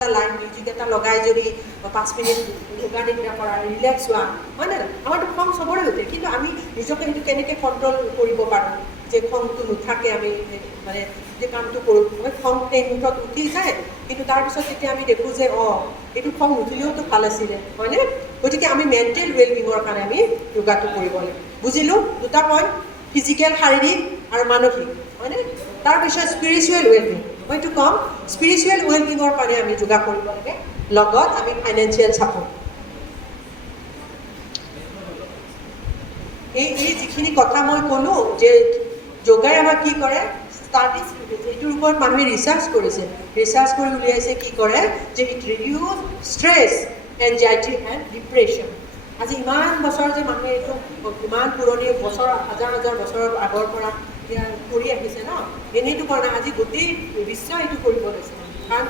live music এটা লগাই যদি 5 মিনিট যোগা নিদ্ৰা কৰা ৰিলেক্স হোৱা হয় নে আমাৰতো খং চবৰে উঠে কিন্তু আমি নিজকে সেইটো কেনেকৈ কণ্ট্ৰল কৰিব পাৰোঁ যে খংটো নুথাকে আমি মানে যে কামটো কৰোঁ খং মুঠত উঠি যায় কিন্তু তাৰপিছত যেতিয়া আমি দেখোঁ যে এইটো খং নুঠিলেওতো ভাল আছিলে হয়নে গতিকে আমি মেণ্টেল ৱেলবিঙৰ কাৰণে আমি যোগাটো কৰিব লাগে বুজিলোঁ দুটা পইণ্ট ফিজিকেল শাৰীৰিক আৰু মানসিক হয়নে তাৰপিছত স্পিৰিচুৱেল ৱেলবিং মই এইটো ক'ম স্পিৰিচুৱেল ৱেলবিঙৰ কাৰণে আমি যোগা কৰিব লাগে লগত আমি ফাইনেন্সিয়েল ছাপৰ্ট এই যিখিনি কথা মই ক'লোঁ যে যোগাই আমাক কি কৰে ষ্টাডিজ এইটোৰ ওপৰত মানুহে ৰিচাৰ্চ কৰিছে ৰিচাৰ্চ কৰি উলিয়াইছে কি কৰে যে it reduce stress anxiety and depression আজি ইমান বছৰ যে মানুহে এইটো ইমান পুৰণি বছৰ হাজাৰ হাজাৰ বছৰৰ আগৰ পৰা এতিয়া কৰি আহিছে ন এনেইটো কৰা নাই আজি গোটেই বিশ্ব এইটো কৰিব লৈছে কাৰণ